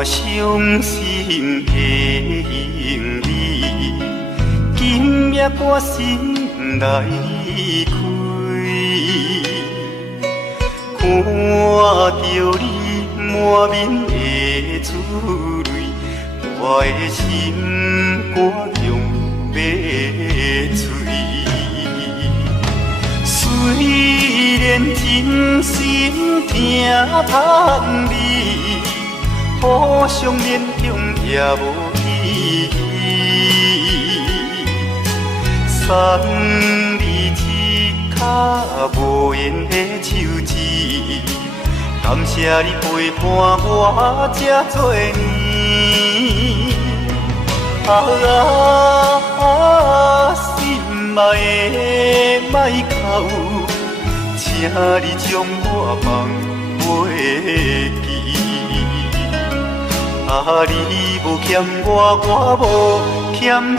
我伤心的行李，今夜我心来开，看着你满面的珠泪，我的心肝强要碎。虽然真心疼盼你，互相勉强也无意义。送你一卡无言的手指，感谢你陪伴我这多年。心爱的莫哭，请你将我放袂记。你无欠我，我无欠你。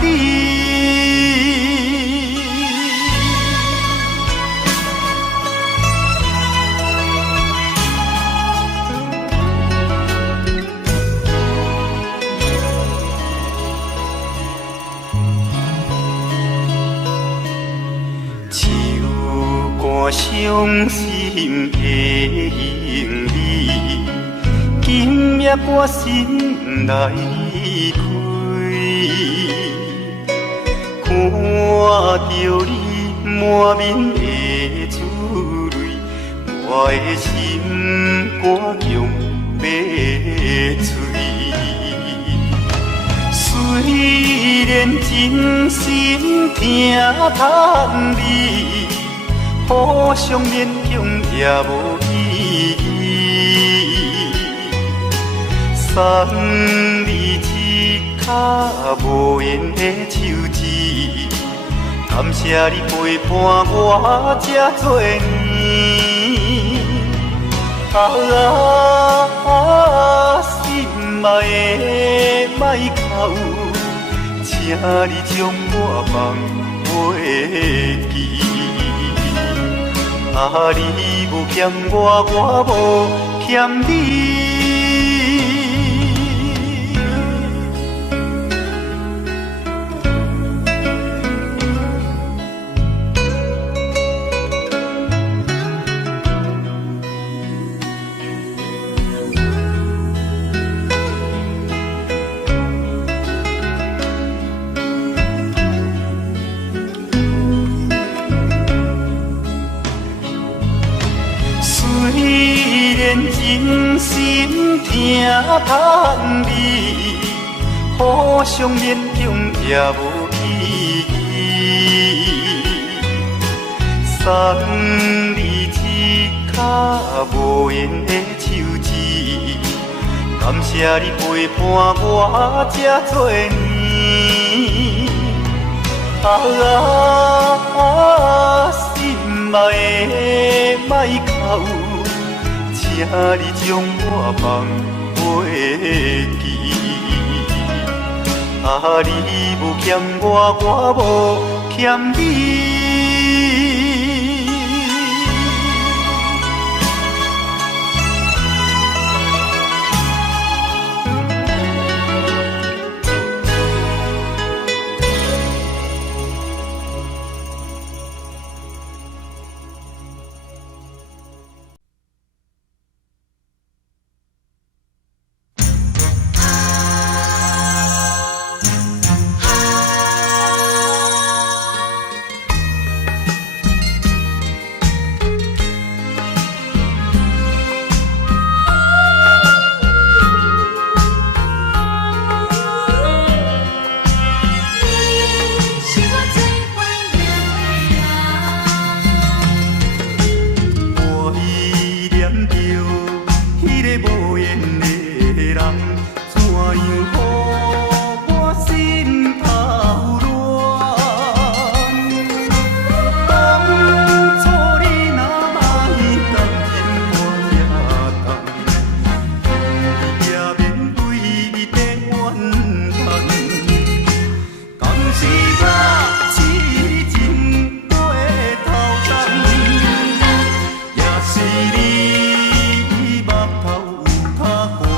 伤心的行李，今夜我心来开，看着你满面的珠泪，我的心肝强要碎。虽然真心疼盼你，互相勉强也无意义。送你一卡无言的手指，感谢你陪伴我这多年。心爱的莫哭，请你将我放袂记。你无欠我，我无欠你。虽然真心疼盼你，互相勉强也无意义。送你一卡无言的手指，感谢你陪伴我这多年。心爱的莫哭，请你将我放袂记。你无欠我，我无欠你。是你目头有较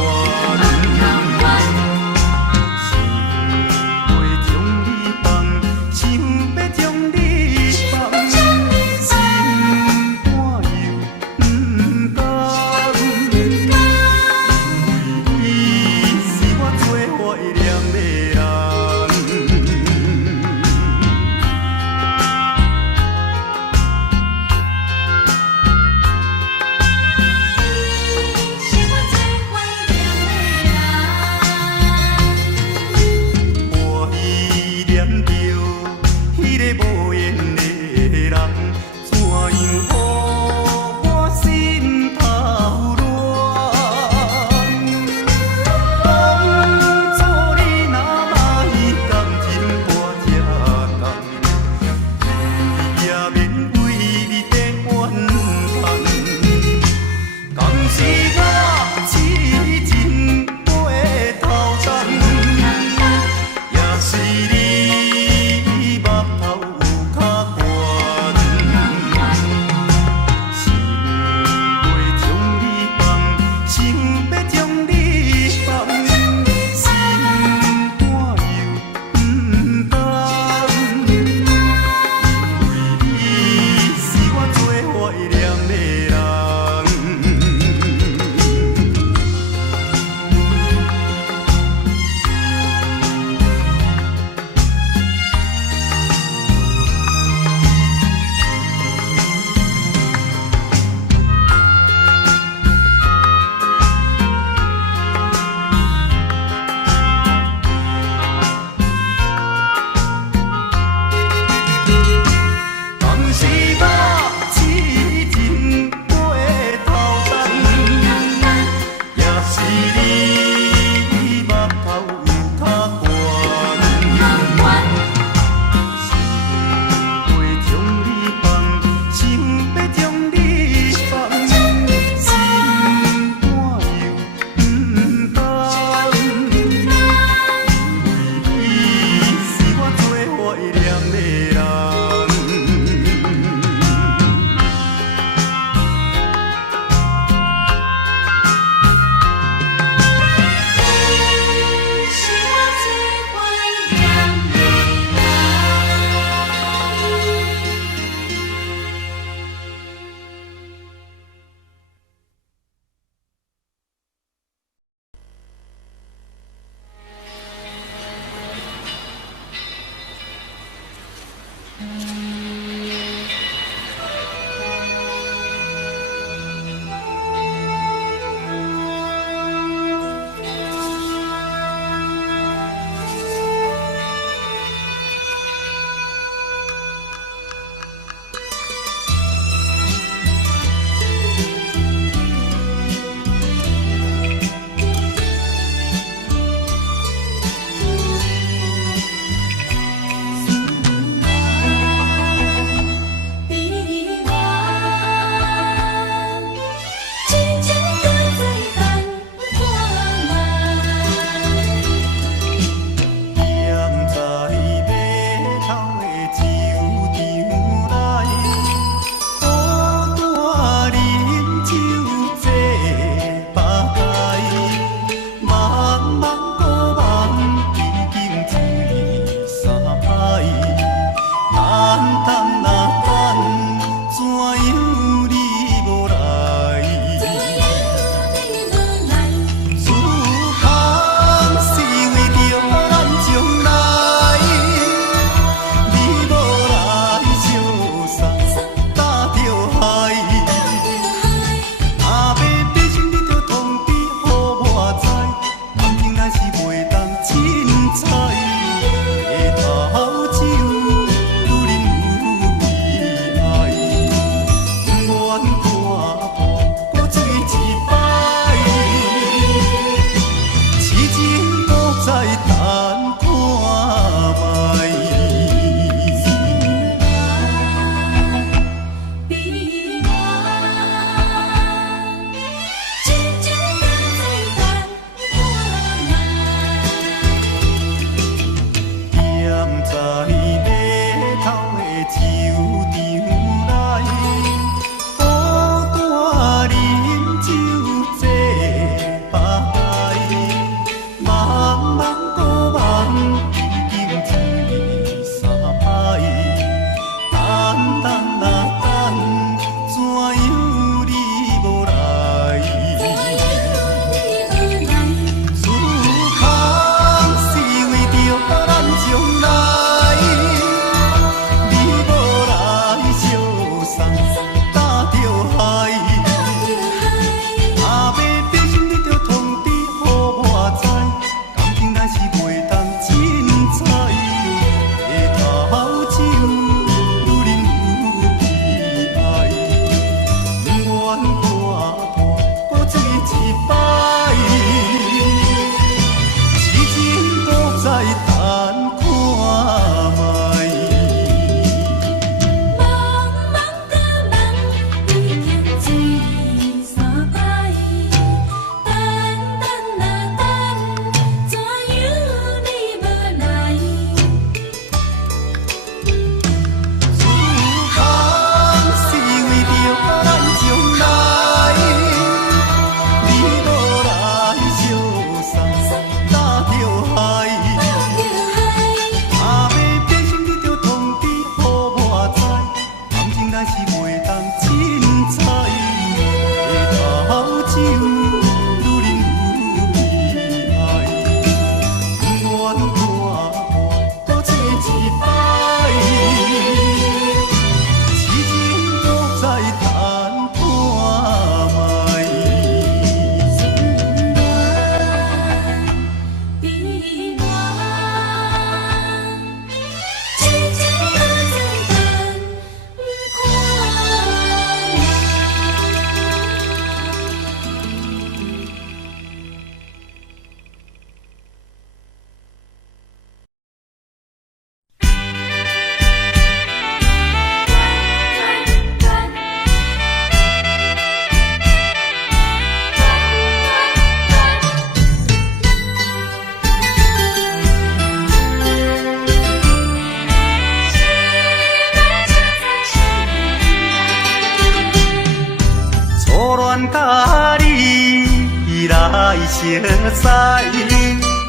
来相识，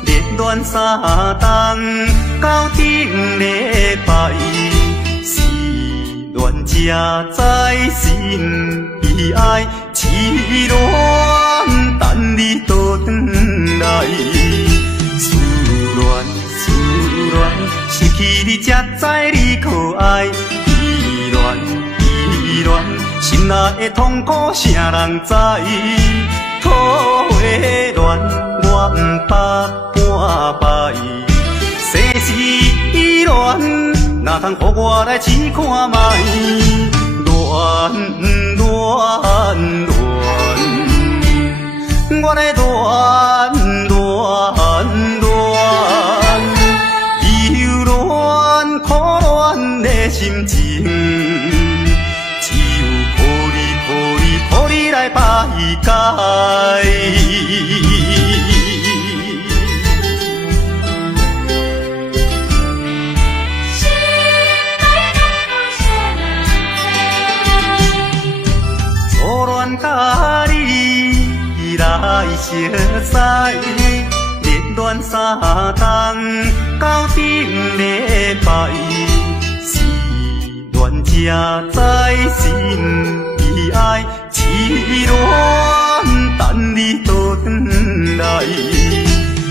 热恋三冬，到顶礼拜，是恋才知心悲哀，痴恋等你倒转来，思恋，失去你才知你可爱，依恋，心内的痛苦谁人知？土花恋，我不捌半摆。世事恋，哪通予我来试看卖？恋，我来恋，忧恋苦恋的心情。予你来排解。初恋甲你来相识，热恋三冬，到顶礼拜，是恋才知心悲哀。痴恋等你倒转来，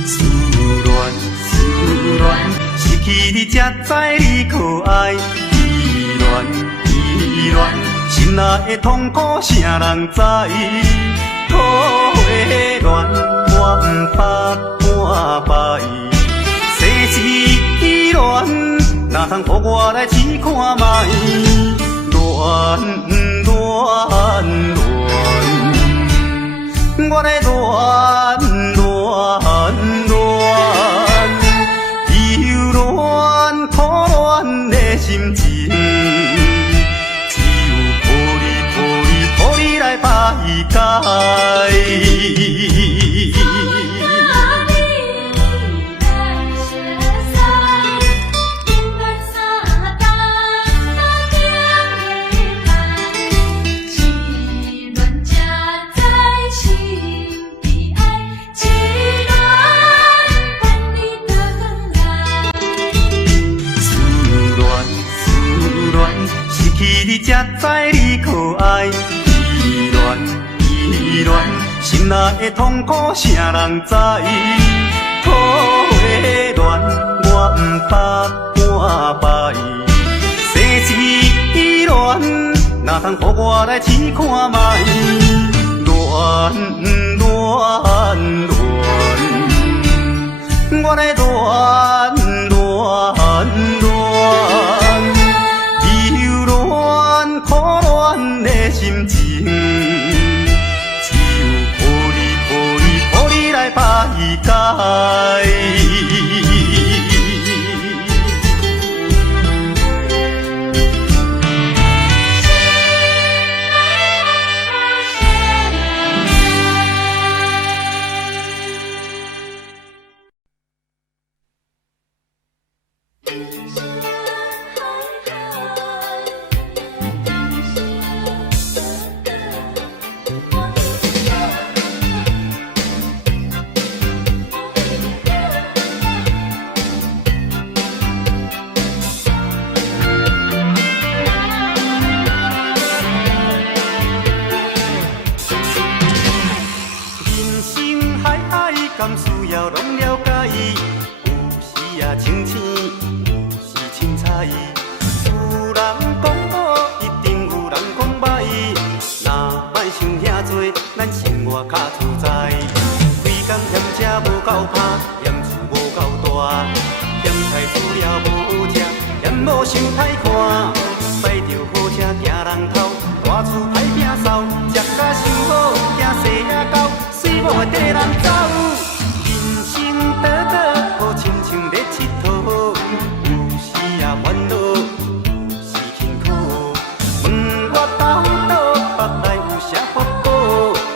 思恋，失去你才知你可爱，依恋，心内的痛苦谁人知？土花恋，我不捌半摆，世事恋，哪通予我来试看卖？恋，我来恋，忧恋苦恋的心情，只有予你来排解。你才知你可爱，依恋，心内的痛苦谁人知？土花恋，我不捌半摆，世事恋，哪通予我来试看卖？恋，我来苦恋的心情，只有予你来排解。敢需要拢了解，有时也清醒，有时凊彩。有人讲好，一定有人讲歹。若莫想遐多，咱生活较自在。规工嫌车无够拍，嫌厝无够大，嫌菜煮了无好食，嫌某想歹看。驶着好车行人头，大厝歹摒扫，食甲伤好，惊细仔狗，水某会跟人走。倒倒好亲像咧佚佗，有时也烦恼，有时辛苦。问我到倒腹内有啥法宝？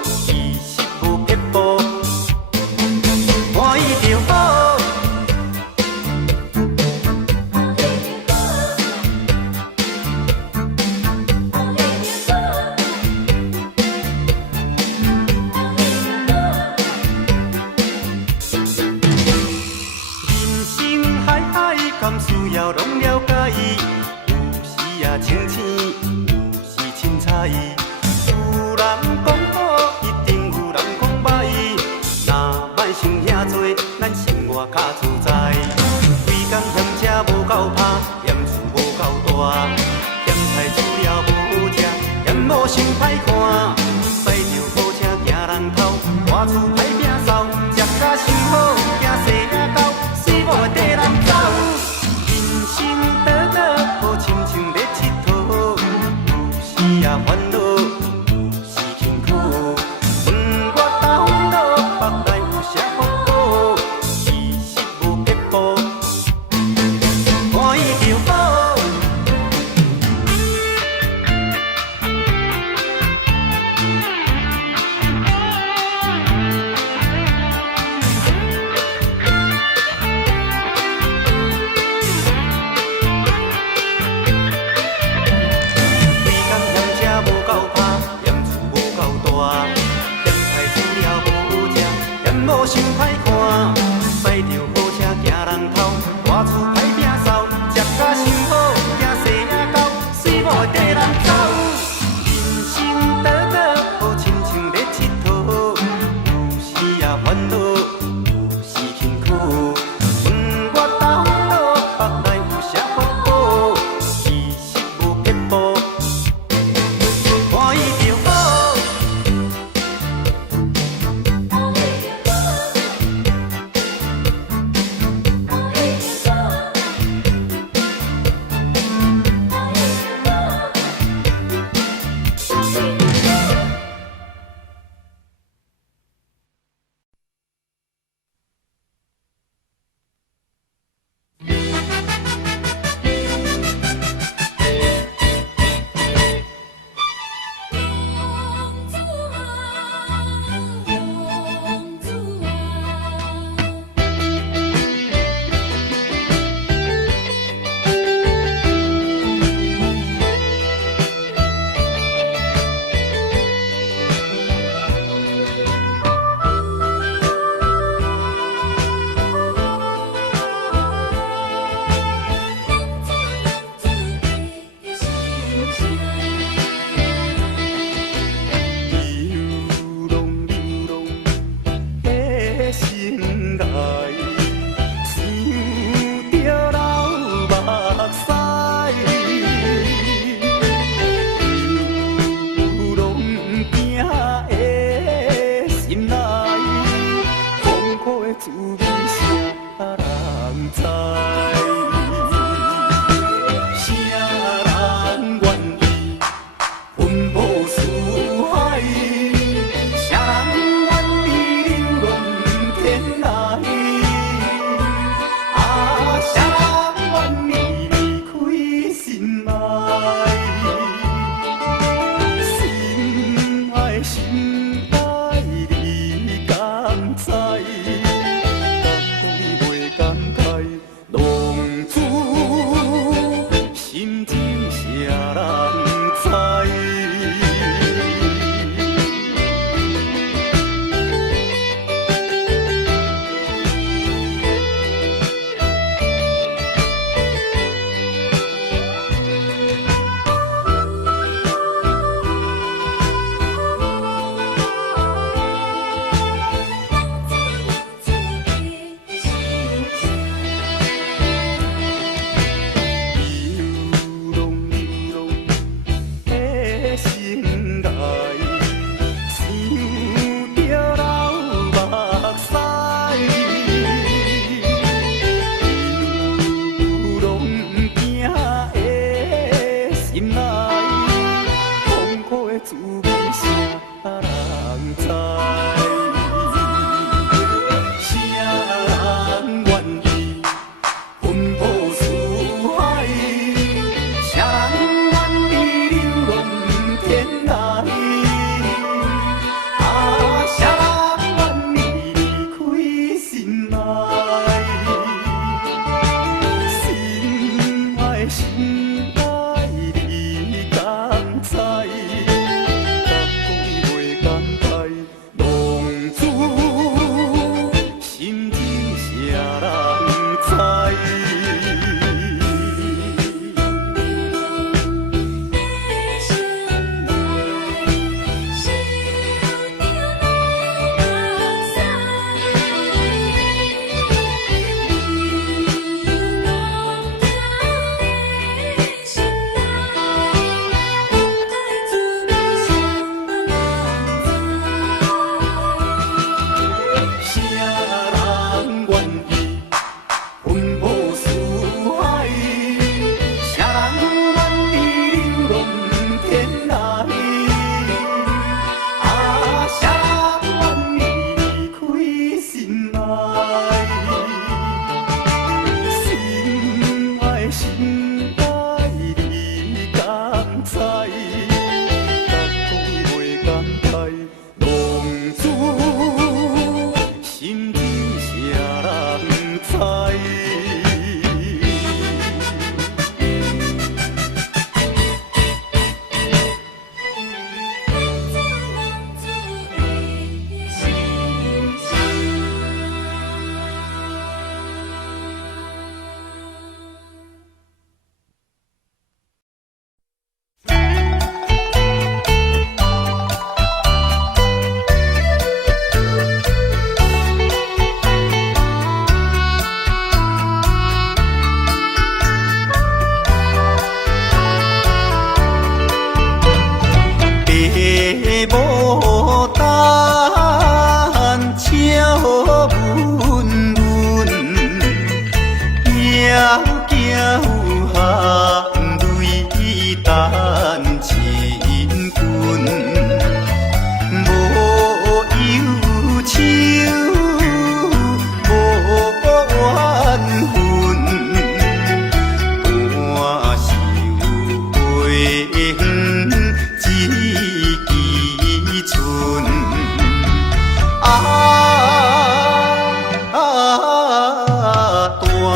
其实无撇步，欢喜就好。活较自在。规工嫌车无够拍，嫌厝无够大，嫌菜煮了无食，嫌某想歹看。驶着好车行人头，大厝歹摒扫，食甲伤好，惊细仔狗，死某会跟人走。人生短短，好亲像咧佚佗，有时也烦恼，有时辛苦。问我到倒，腹内有啥福报？其实无撇步，欢喜就好。某想歹看，驶着好车行人头，大厝歹摒扫，食甲伤好，惊细仔狗，死某会跟人走。人生短短，好亲像咧佚佗，有时也烦恼，有时辛苦。问我到倒，腹内有啥福报？其实无撇步，欢喜就好。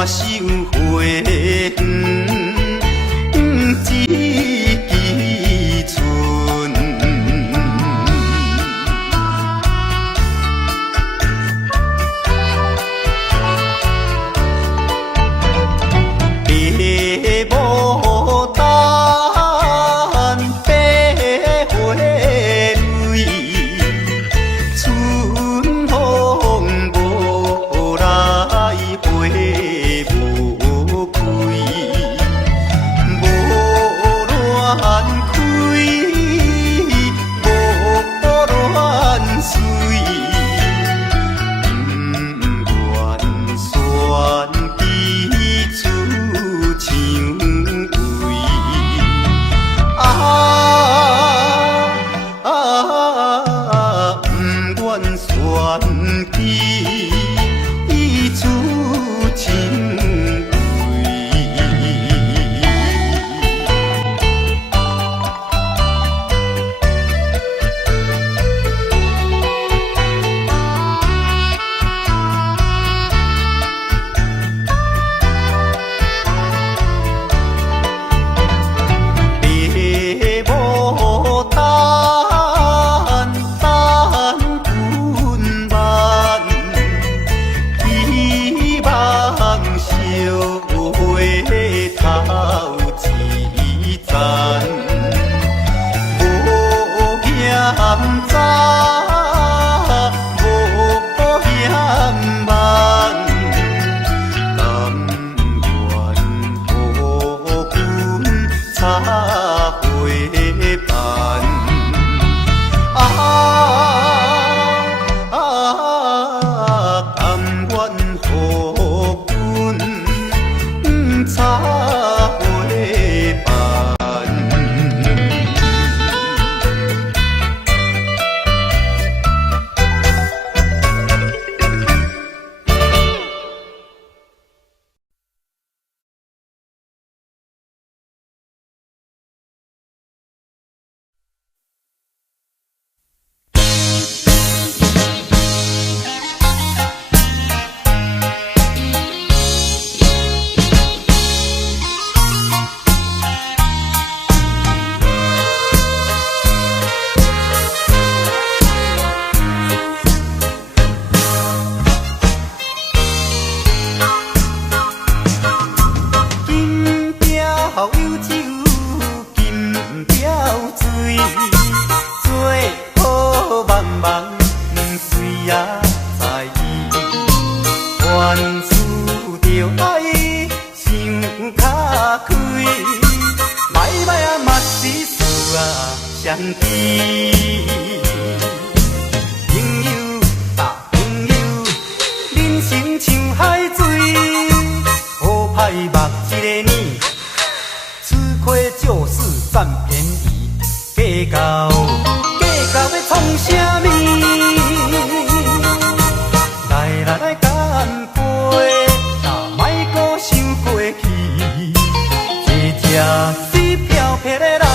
满收花园，一枝春。也是飘撇的人儿。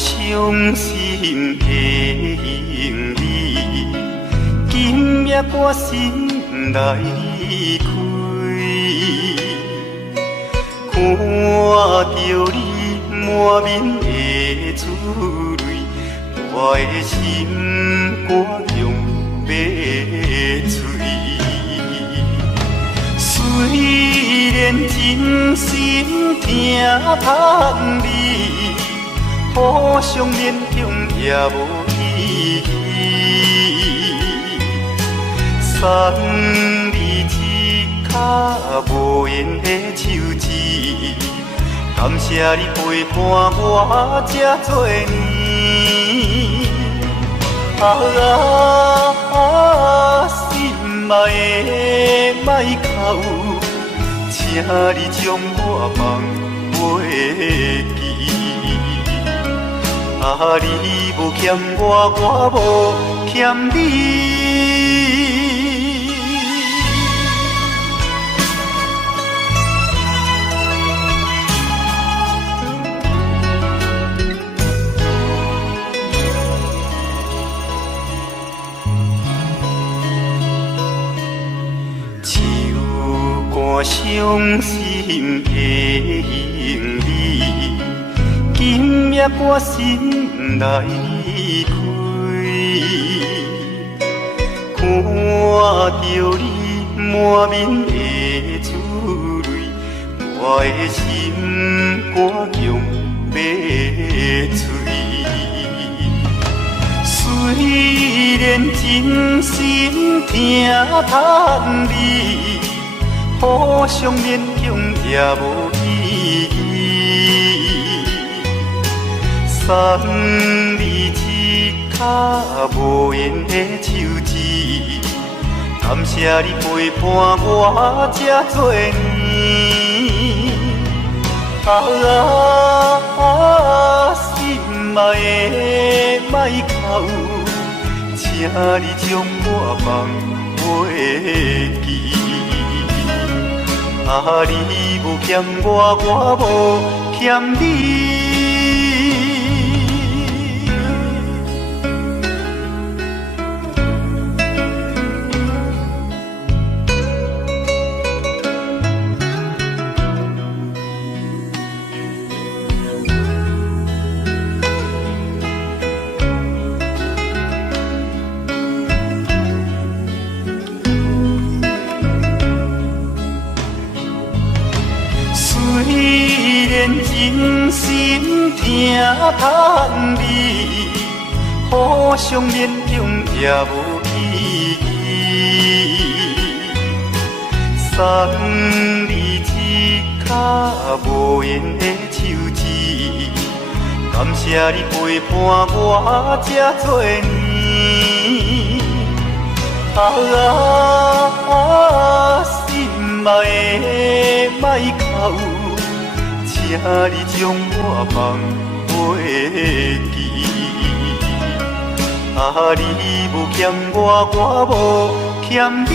伤心的行李，今夜我心来离开，看着你满面的珠泪，我的心肝强要碎。虽然真心疼盼你，互相勉强也无意义。送你一卡无言的手指，感谢你陪伴我这多年。心爱的莫哭，请你将我放袂记。你无欠我，我无欠你。伤心的行李，今夜我心来离开，看着你满面的珠泪，我的心肝强要碎。虽然真心疼盼你，互相勉强也无意义。送你一卡无言的手指，感谢你陪伴我这多年。心爱的莫哭，请你将我放袂记。你无欠我，我无欠你。虽然真心疼盼你，互相勉强也无意义。送你一卡无言的手指，感谢你陪伴我这多年。心爱的莫哭，请你将我放袂记。你无欠我，我无欠你。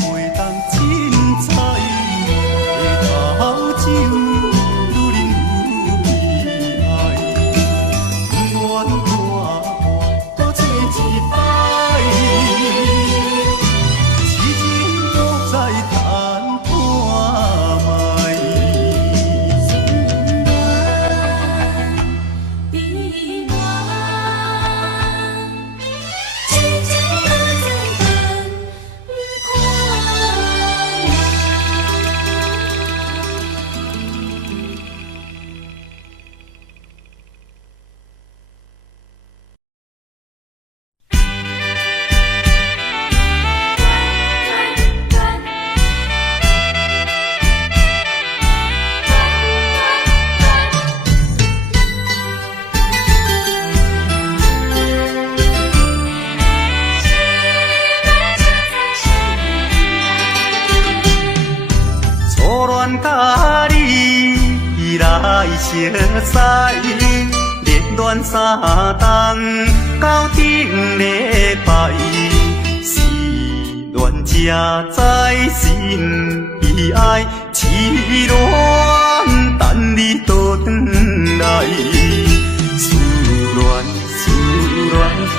袂当凊彩，的头酒愈啉愈悲哀，不愿大半搁坐一摆，痴情不再谈破卖。初恋甲你来相识，热恋三冬到顶礼拜，是恋才知心悲哀，痴恋等你倒转来，思恋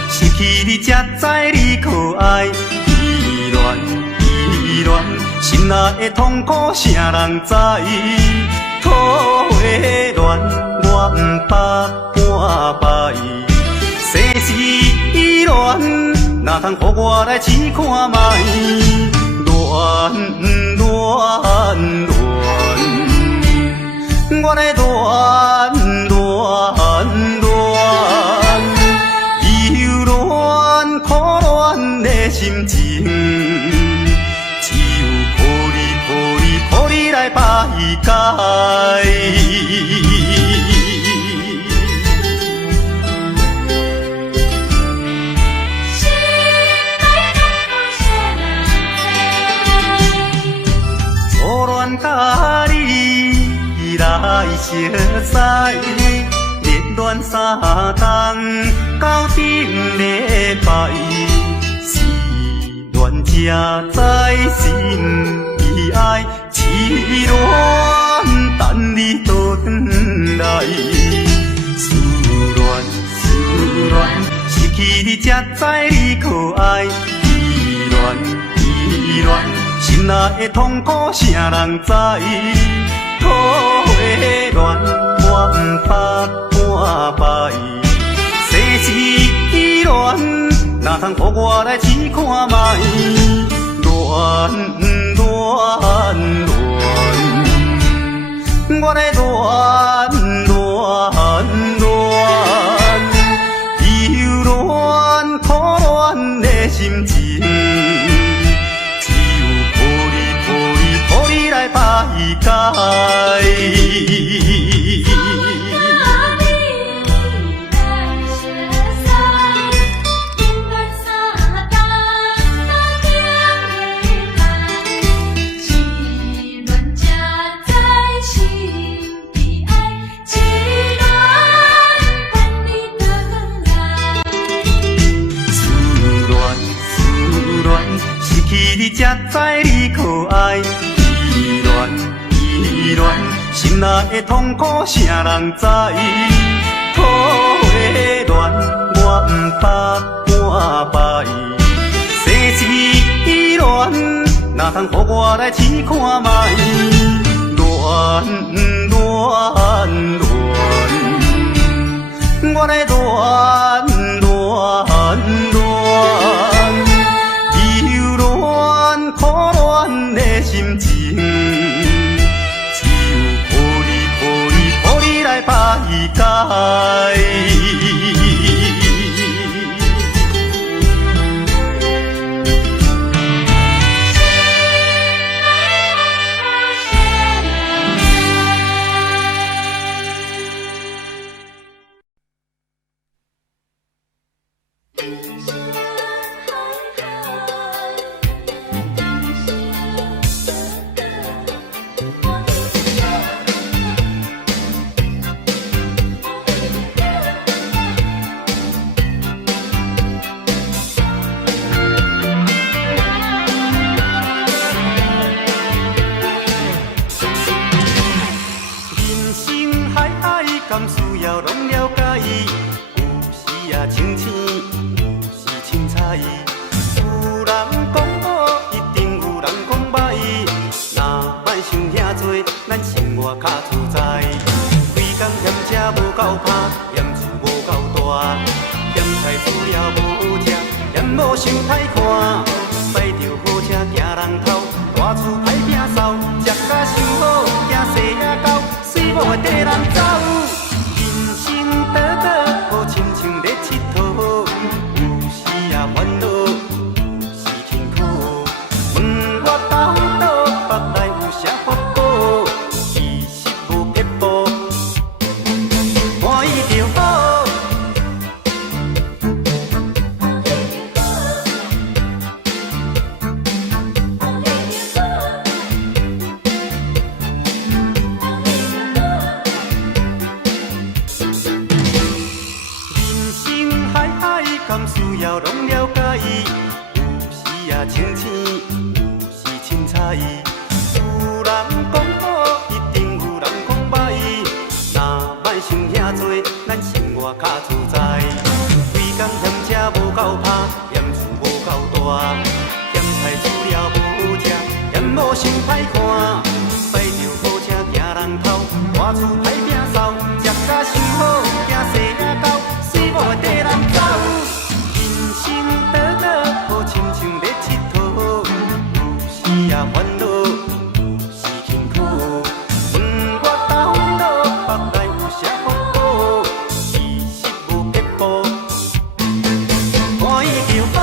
失去你才知你可爱，依恋。心内的痛苦，啥人知？土的恋，我毋捌半摆。世事恋，哪通予我来试看卖？恋，我的恋，忧恋苦恋的心情。予你来排解。初恋甲你来相识，热恋三冬到顶礼拜，是恋才知心悲哀。痴恋等你倒转来，思恋失去你才知你可爱，依恋心内的痛苦，啥人知？土的恋，我毋捌半摆。世事恋，哪通予我来试看卖？恋。我的恋，忧恋苦恋的心情，只有予你来排解。你才知你可爱，依恋心内的痛苦，啥人知？土的恋，我毋捌半摆。世事恋，哪通予我来试看卖？恋，我的恋，苦恋的心情，只有予你来排解。较自在。规工嫌车无够拍，嫌厝无够大，嫌菜煮了无好食，嫌某想歹看。驶着好车行人头，大厝歹摒扫，食甲伤好，惊细仔狗，随某的缀人走。人生短短，好亲像咧佚佗，有时也烦恼，有时辛苦。问我到倒，腹内有啥法宝？其实无撇步，欢喜就好。敢需要拢了解，有时也清醒，有时凊彩。有人讲好，一定有人讲歹。若莫想遐多，咱生活较自在。规工嫌车无够拍，嫌厝无够大，嫌菜煮了无好食，嫌某想歹看。驶着好车行人头，大厝歹摒扫，食甲伤好，惊细仔狗，随某的缀人走。人生短短，好亲像咧佚佗，有时也烦恼，有时辛苦。问我到倒，腹内有啥法宝？其实无撇步，欢喜就好。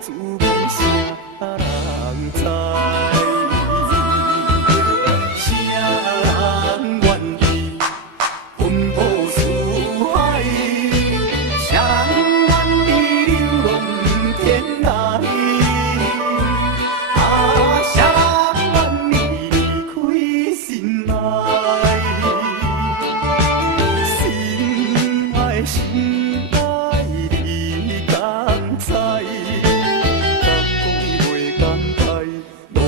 滋味啥人知？谁人愿意奔波四海？谁人愿意流浪天涯？啊，谁人愿意离开心爱？心爱心爱你敢知？敢讲袂敢知？浪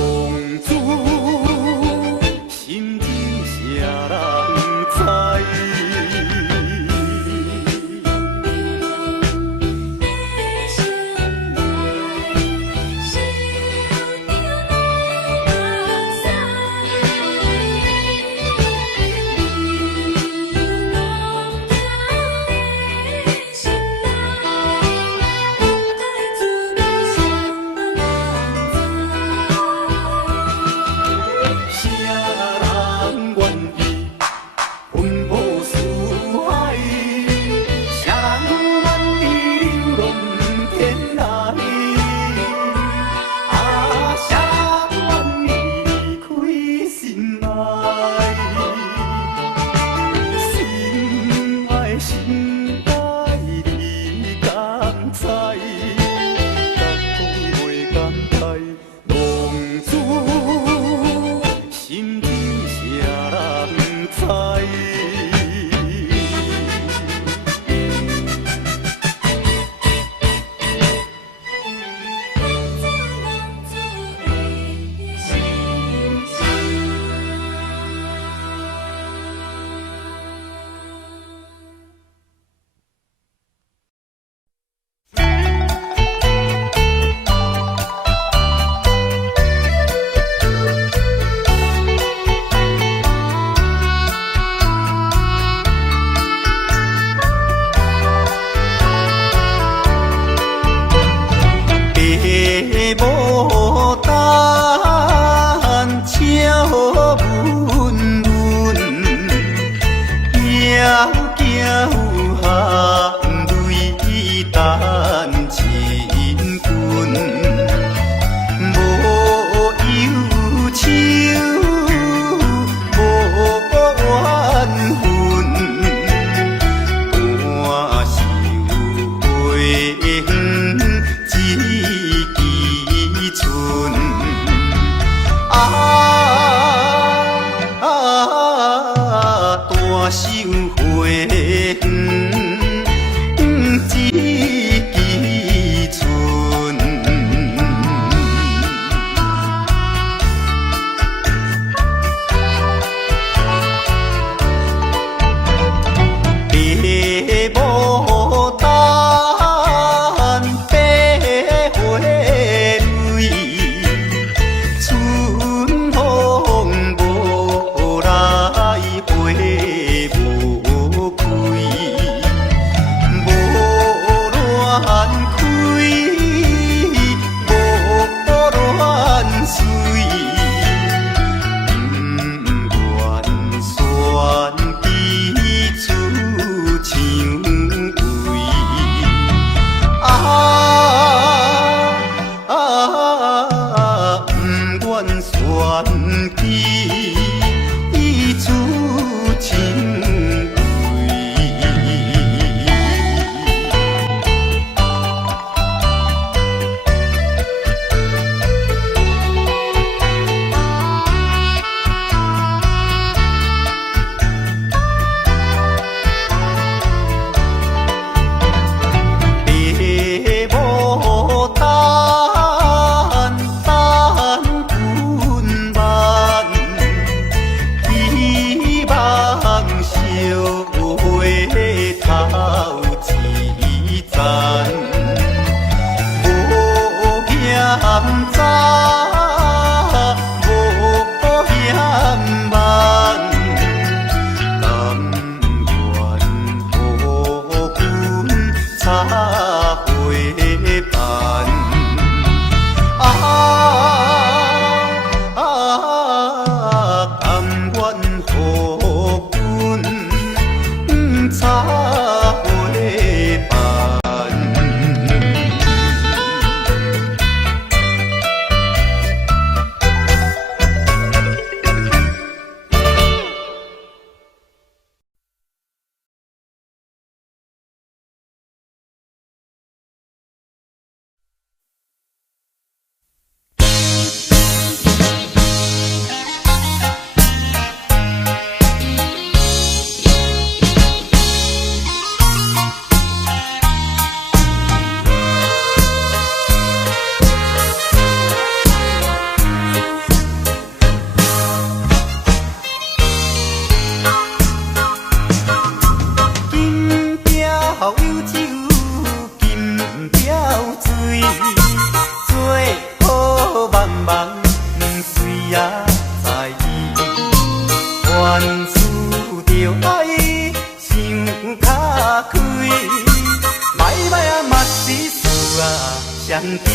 甜。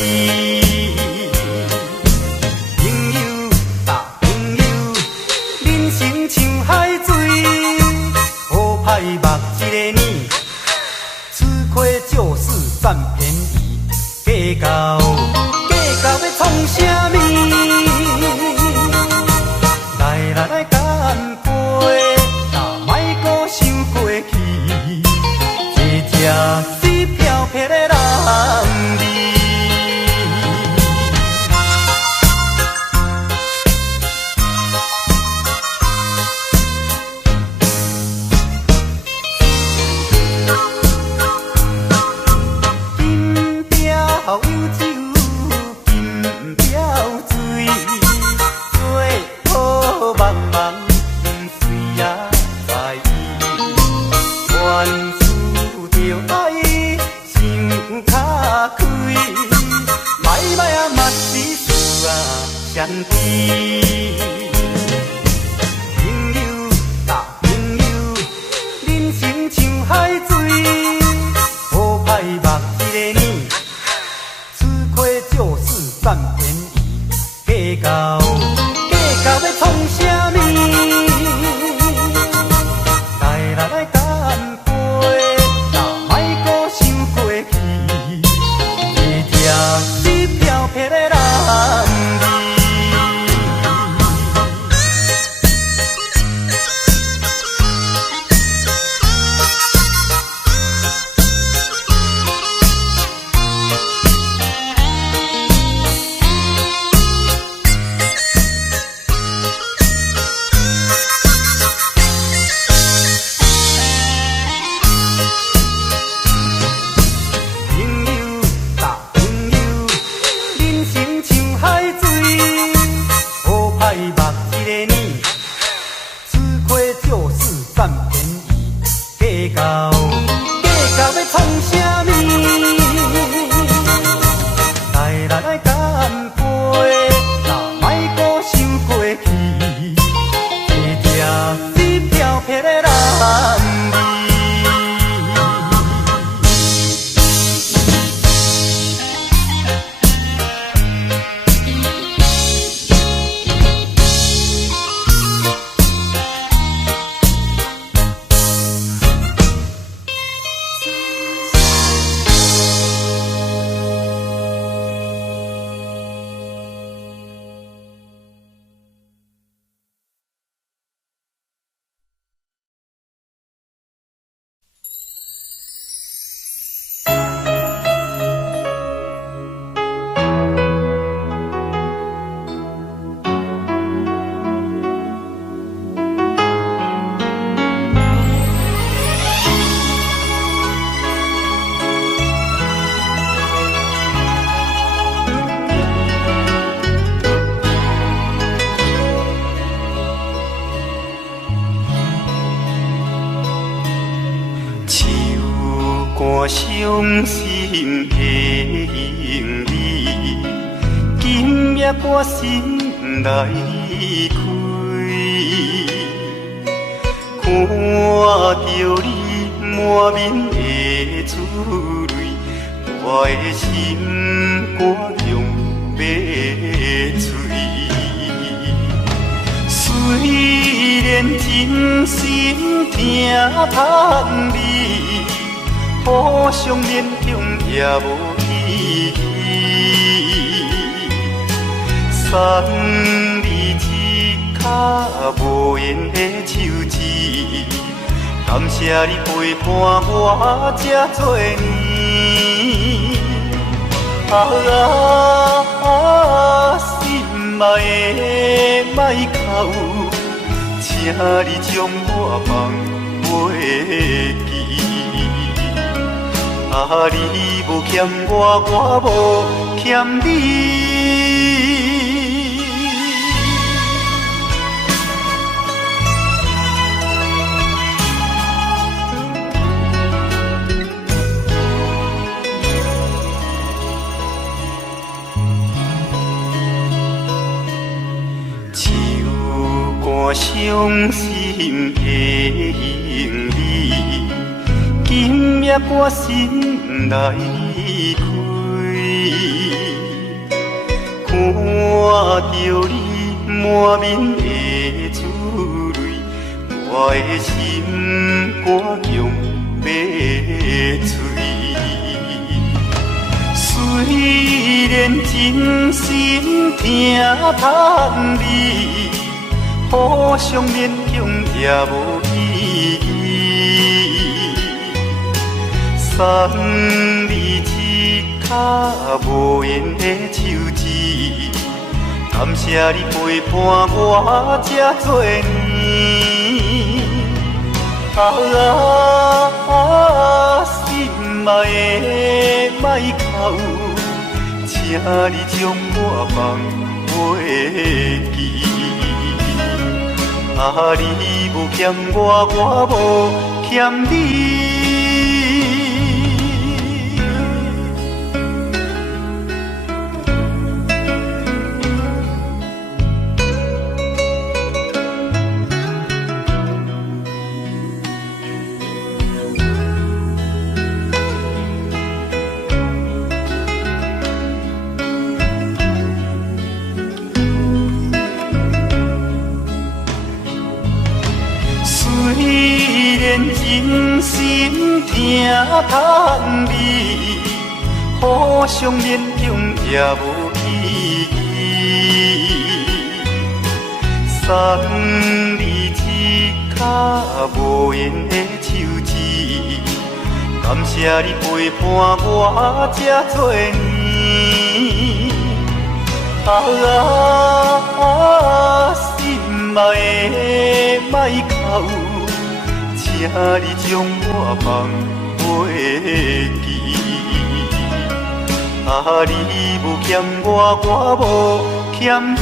朋友，大朋友，人生像海水，好歹目一个年，吃亏就是占便宜，计较要创啥物？来干杯，哪莫阁想过去，这只是飘撇的人味。金表有酒，金表水。茫茫水也在意，愿输着爱想较开，歹啊嘛是事啊善悲。朋友，大朋友，人生像海水，好歹目一个年，吃亏就是占便宜，计较要创啥物？来干杯，哪莫阁想过去，这只是飘撇的人味。伤心的行李，今夜我心来开，看着你满面的珠泪，我的心肝中要碎。虽然真心疼盼你，互相勉强也无意义。送你一脚无缘的手指，感谢你陪伴我这多年。心爱的莫哭，请你将我放袂记。你无欠我，我无欠你。手竿伤心的行李，今夜我心来开。叫你满面的珠泪，我的心肝强要碎。虽然真心疼叹你，互相勉强也无意义。送你一卡无言的手指，感谢你陪伴我这多年。心爱的莫哭，请你将我放袂记。你无欠我，我无欠你。真心疼叹你，互相勉强也无意义。送你一卡无言的手指，感谢你陪伴我这多年。心爱的莫哭，请你将我放袂记。你无欠我，我无欠你。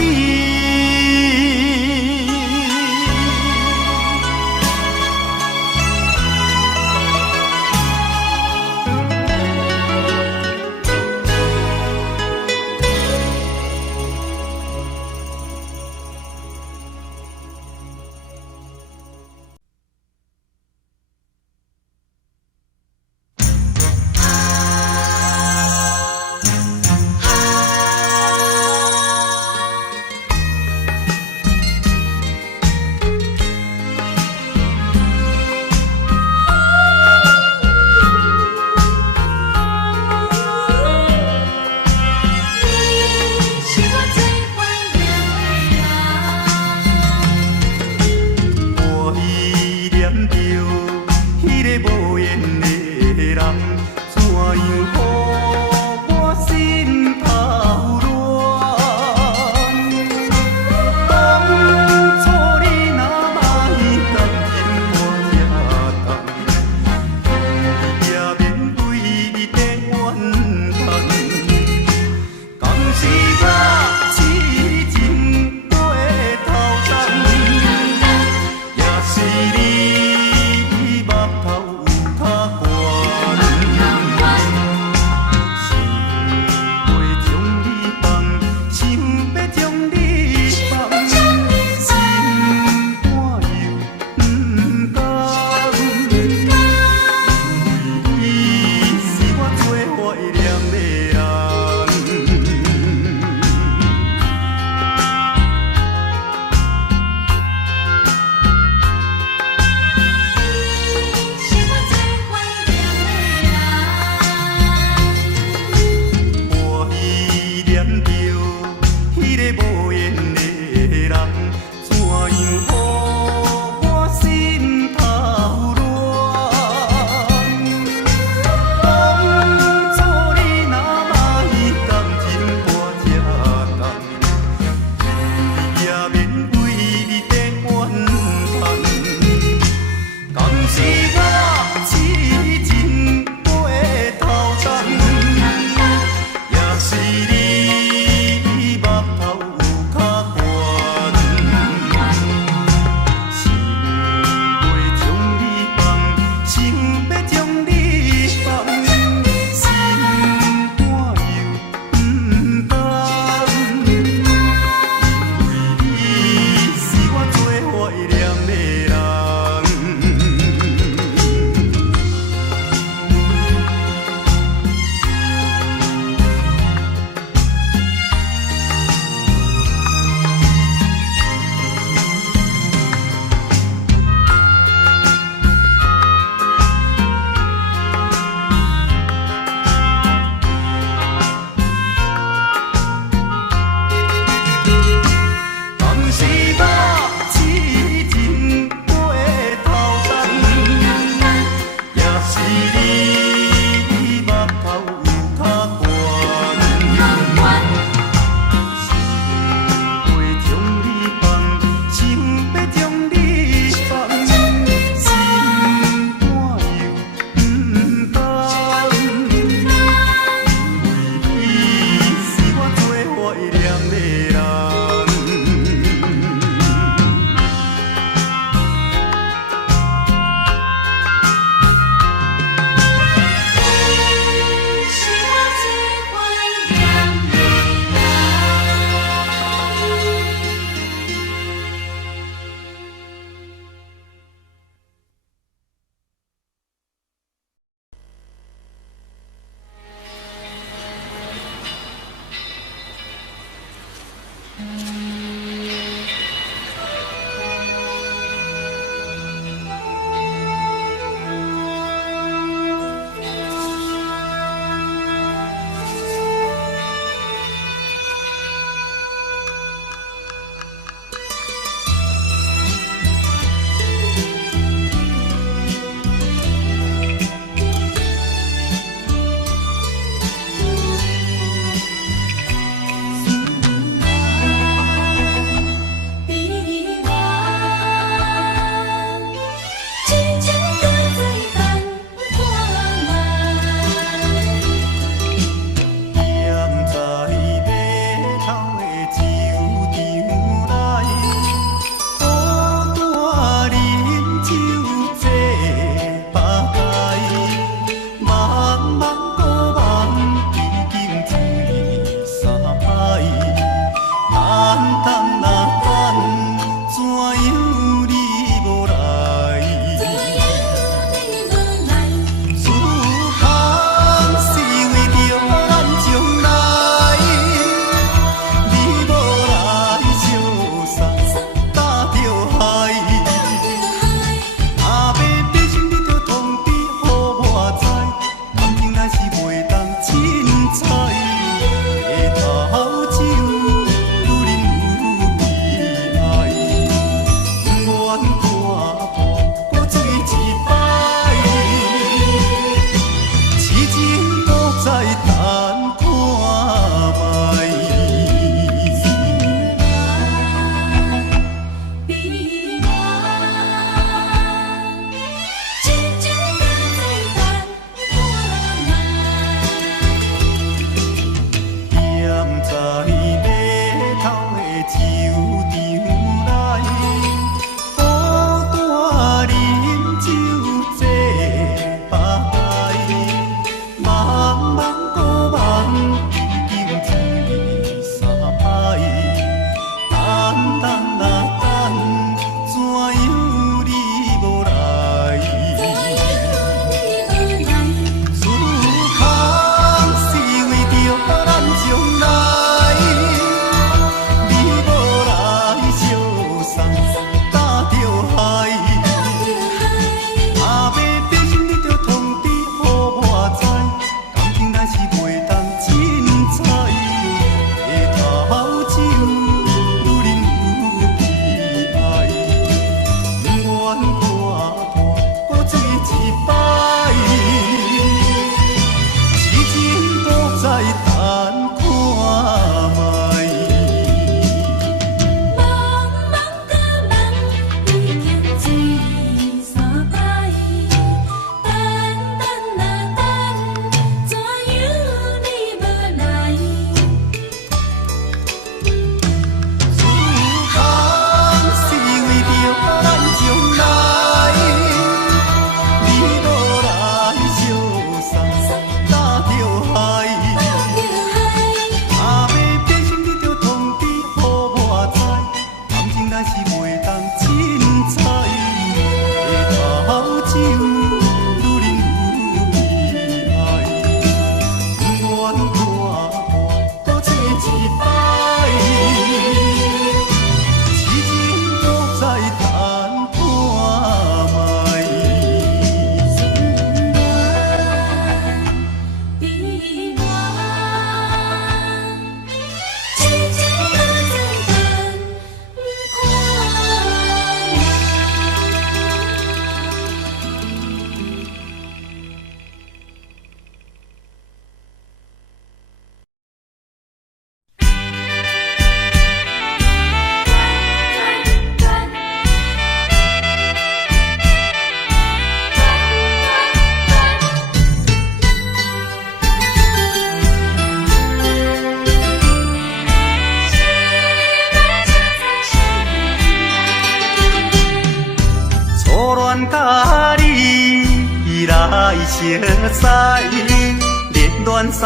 家己来相识，热恋三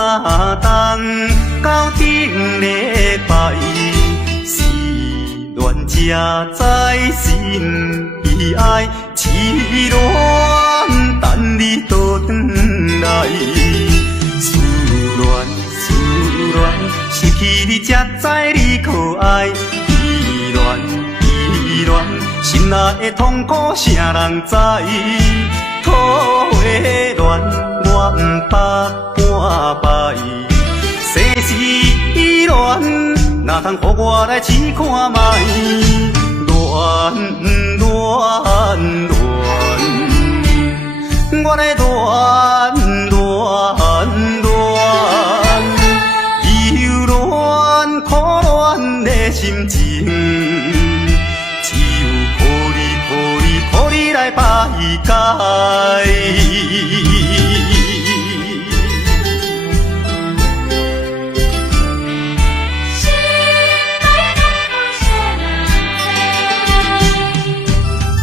冬到顶礼拜，是恋才知心悲哀，痴恋等你倒转来，思恋思恋。去你才知你可爱。依恋依恋，心内的痛苦啥人知？土的恋我不捌半摆，世事依恋，哪通予我来试看卖？恋恋恋，我来恋恋恋，忧恋苦恋的心情，只有靠你来排解。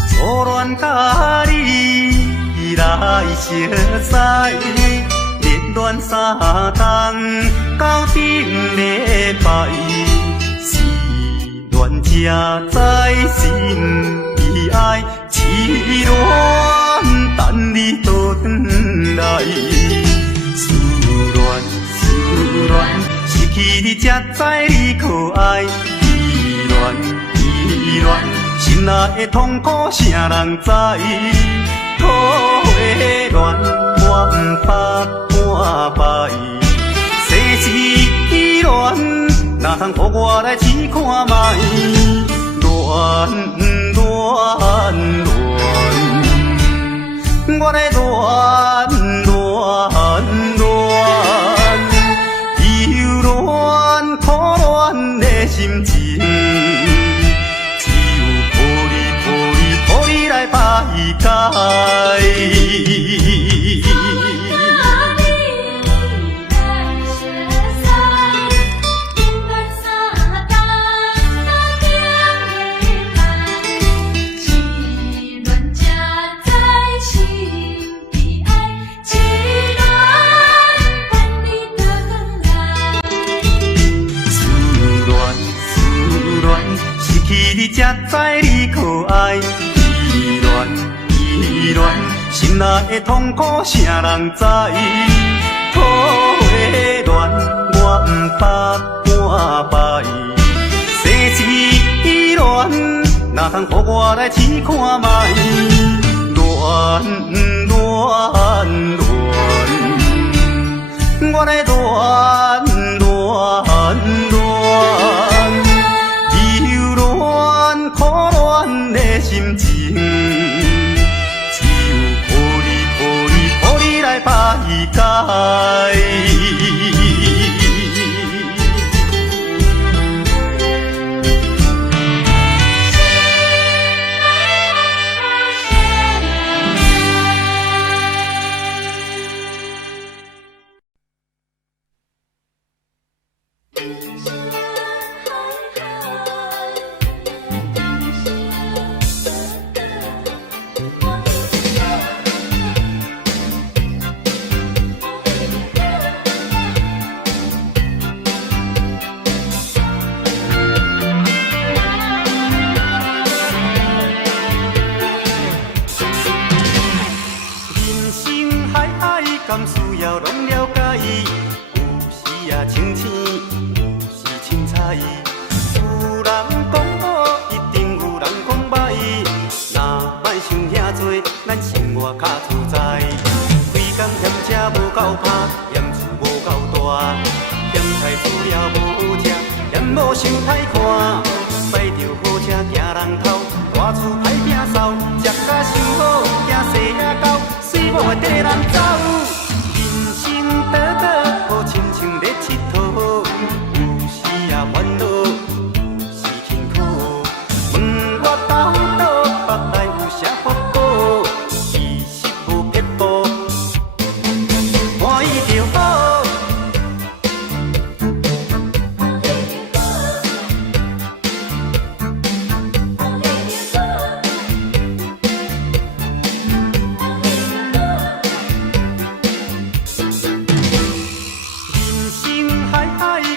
初恋甲你来熟悉，热恋三冬到顶礼拜，是恋才知心悲哀，痴恋等你倒转来。思恋，失去你才知你可爱。依恋，心内的痛苦啥人知？土的恋我不捌半摆，世事依恋，哪通予我来试看卖？恋我来恋，忧恋苦恋的心情，只有靠你来排解。你才知你可爱。依恋，心内的痛苦啥人知？土的恋我不捌半摆，世事依恋，哪通予我来试看卖？恋我来恋，苦恋的心情，只有靠你来排解。敢需要拢了解，有时也清醒，有时凊彩。有人讲好，一定有人讲歹。若莫想遐多，咱生活较自在。规工嫌车无够拍，嫌厝无够大，嫌菜煮了无好食，嫌某想歹看。驶着好车行人头，大厝歹摒扫，食甲伤好，惊细仔狗，水某会跟人走。倒倒好亲像咧佚佗，有时也烦恼，有时辛苦。问我到倒腹内有啥福报？其实无撇步，欢喜就好。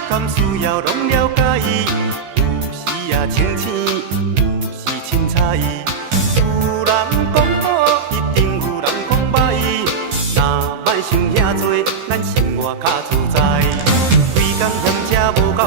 敢需要拢了解，有时也清醒，有时凊彩。有人讲好，一定有人讲歹。若莫想遐多，咱生活较自在。规工嫌车无够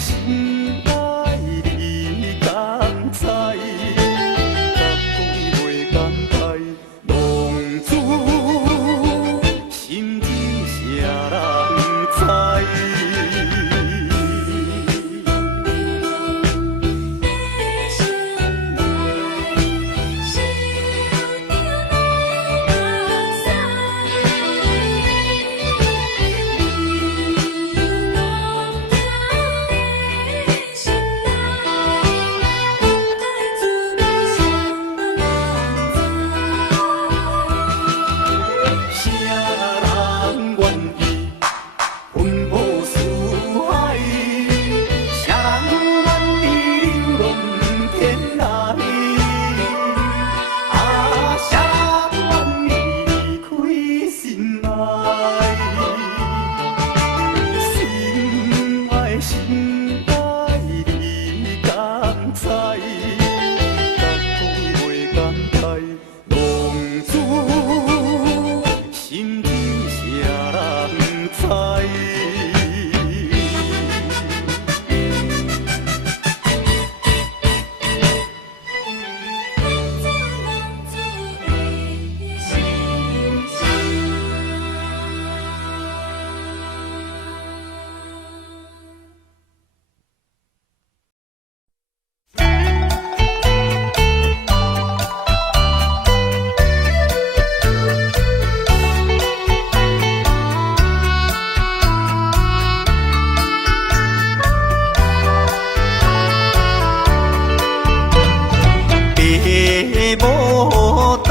心爱你甘知？敢讲袂甘待，浪子心只谁人知？心爱你甘知？敢讲袂甘待，浪子心只谁人知？牡丹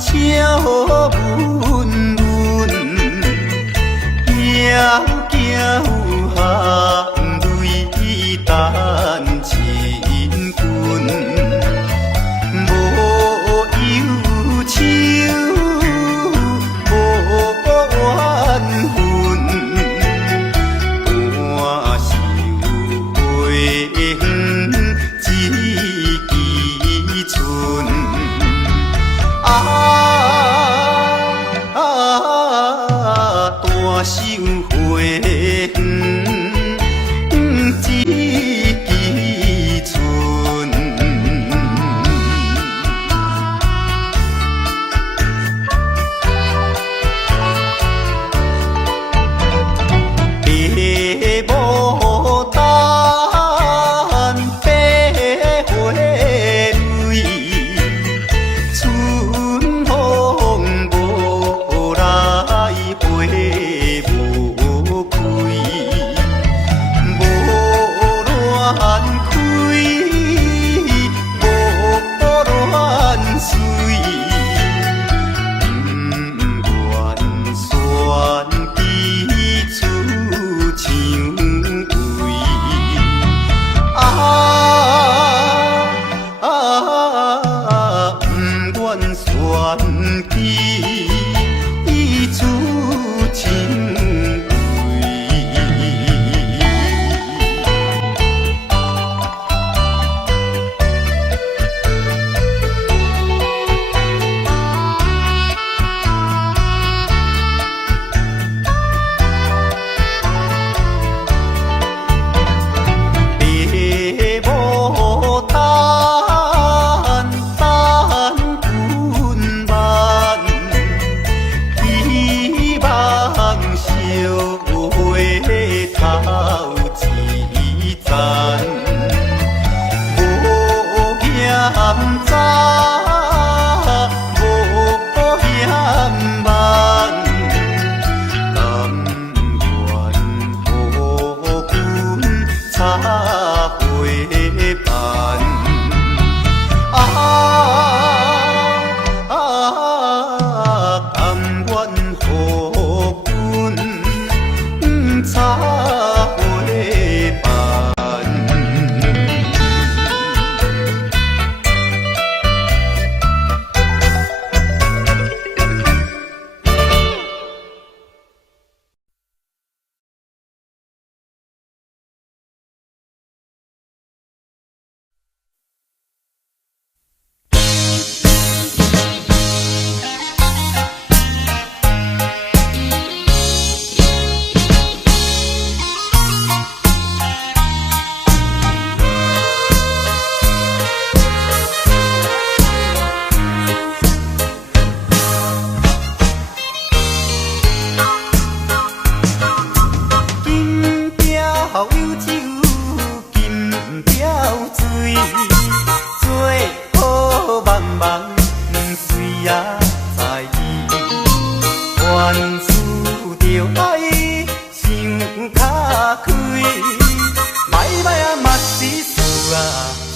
笑温润，遥遥含泪等亲君，无忧愁，无怨恨，半袖花远只记春。大袖花远，只记春。白牡丹，白花蕊，春风无来，花无开，无乱开，无乱随，不愿选记出像位。不愿选记出像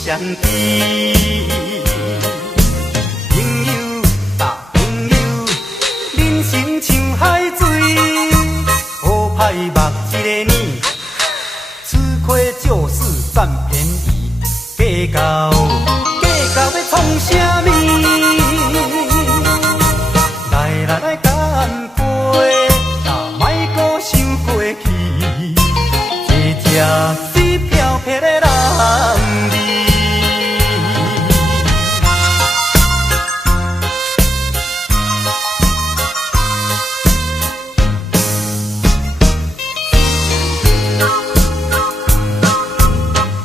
相知。朋友，大朋友，人生像海水，好歹目一个年，吃亏就是占便宜，计较要创啥物？来干杯，哪莫搁想过去，一只水飘撇的人儿。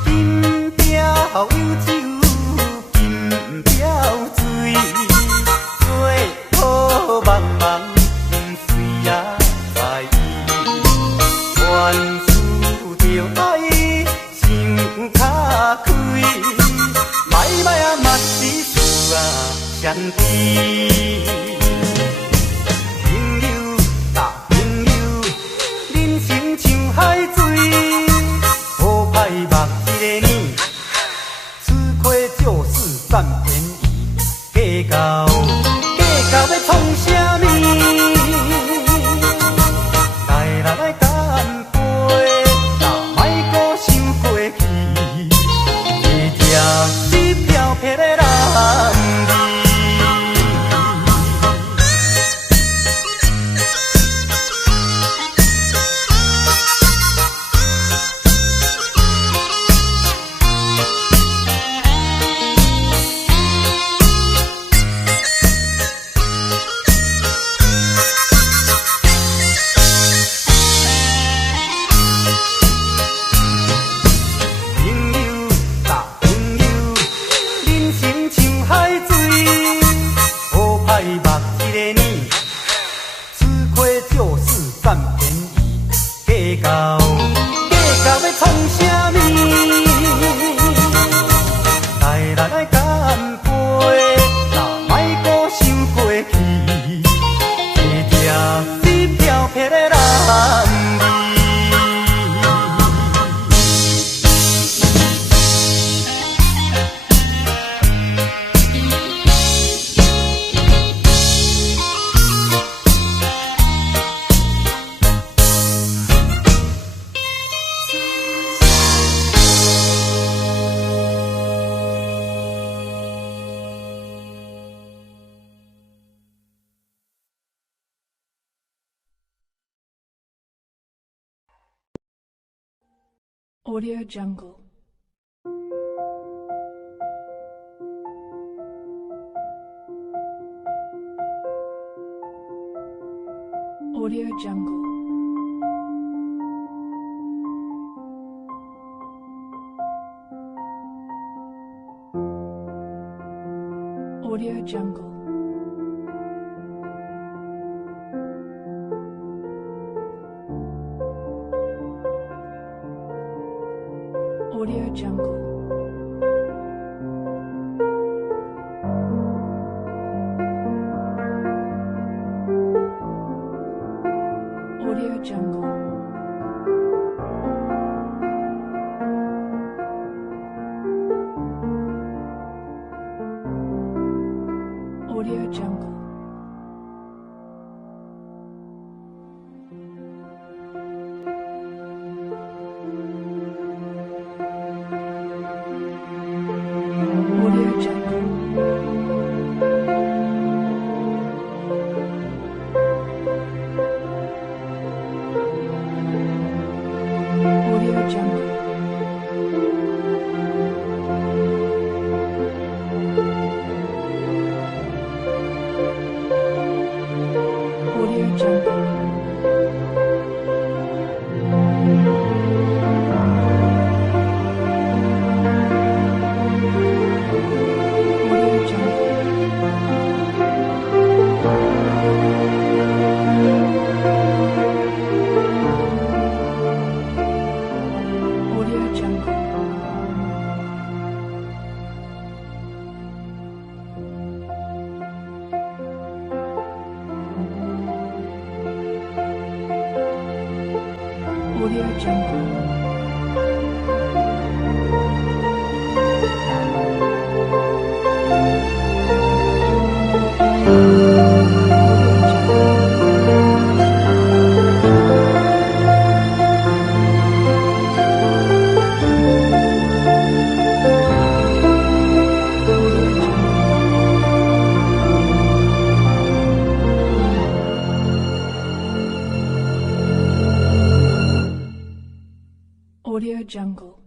金标有酒，金标水，做好茫茫水也在意，全事着爱想较开，歹歹啊嘛是事啊相知。朋友，大朋友，人生像海水，好歹目一个年，吃亏就是占便宜，计较要创啥物？来干杯，哪莫搁想过去，一只水飘撇的人儿。Audio Jungle. Audio Jungle. Audio Jungle. Audio Jungle. Audio Jungle. Audio Jungle. Audio Jungle. Audio Jungle. Audio Jungle. Audio Jungle. Audio Jungle. Audio Jungle.